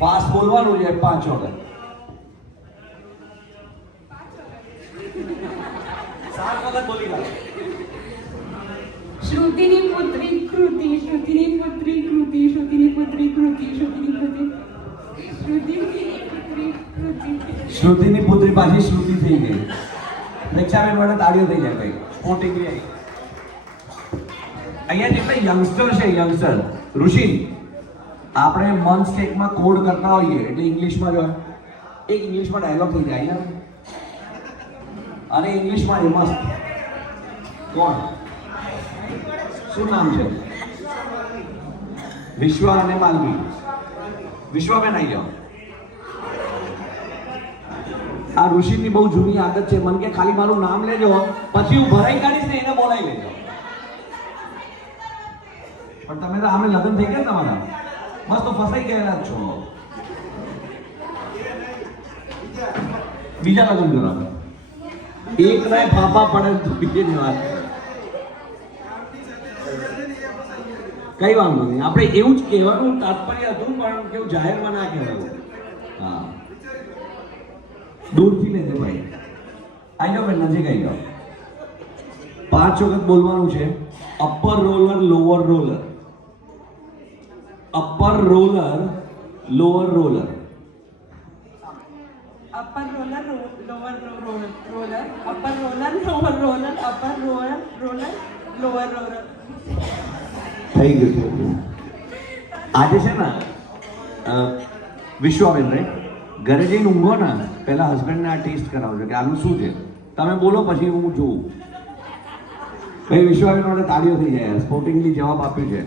Fast બોલવાનું છે 5 વખત. 7 વખત બોલી ગયો. શ્રુતિની પુત્રી કૃતિ, શ્રુતિની પુત્રી કૃતિ, શ્રુતિની પુત્રી કૃતિ, શ્રુતિની પુત્રી શ્રુતિની પુત્રી પાછી શ્રુતિ થઈ ગઈ. પ્રેક્ષાબેન માટે તાળીઓ થઈ જાય ભાઈ. સ્પોર્ટિંગલી અહીંયા જેટલા યંગસ્ટર છે, યંગસ્ટર ઋષિ, આપણે મંચ સ્ટેકમાં કોડ કરતા હોઈએ એટલે ઇંગ્લિશમાં જ હોય. એક ઇંગ્લિશમાં ડાયલોગ થઈ જાય ને, અને ઇંગ્લિશમાં એ મસ્ત. કોણ? શું નામ છે? વિશ્વ અને માલવી. વિશ્વબેન આવી જાઓ. આ ઋષિની બહુ જૂની આદત છે, મને કે ખાલી મારું નામ લેજો, પછી હું ભરાઈ કાઢીશ ને એને બોલાવી લેજો. પણ તમે તો આમે લગ્ન થઈ ગયા તમારા, બસ તો ફસાઈ ગયેલા જ છો. બીજા લગ્ન કરો. એક ના ફાફા પડે તો બીજી વાત. કઈ વાંધો નહીં, આપણે એવું જ કહેવાનું તાત્પર્ય હતું, પણ કેવું જાહેરમાં ના કહેવાનું. હા, દૂરથી લેજે ભાઈ. આવી જાઓ બેન, નજીક આવી જાઓ. 5 વખત બોલવાનું છે. Upper roller, lower roller. Upper roller, lower roller. upper roller, lower roller, upper roller, lower roller, upper roller, lower roller. થઈ ગયું. આજે છે ને વિશ્વાબેન રાઈટ, ઘરે જઈને ઊંઘો ને પહેલા હસબન્ડને આ ટેસ્ટ કરાવજો કે આનું શું છે. તમે બોલો પછી હું જોઉં. ભાઈ વિશ્વાબેન માટે તાળીઓ થઈ જાય. સ્પોર્ટિંગલી જવાબ આપ્યું છે.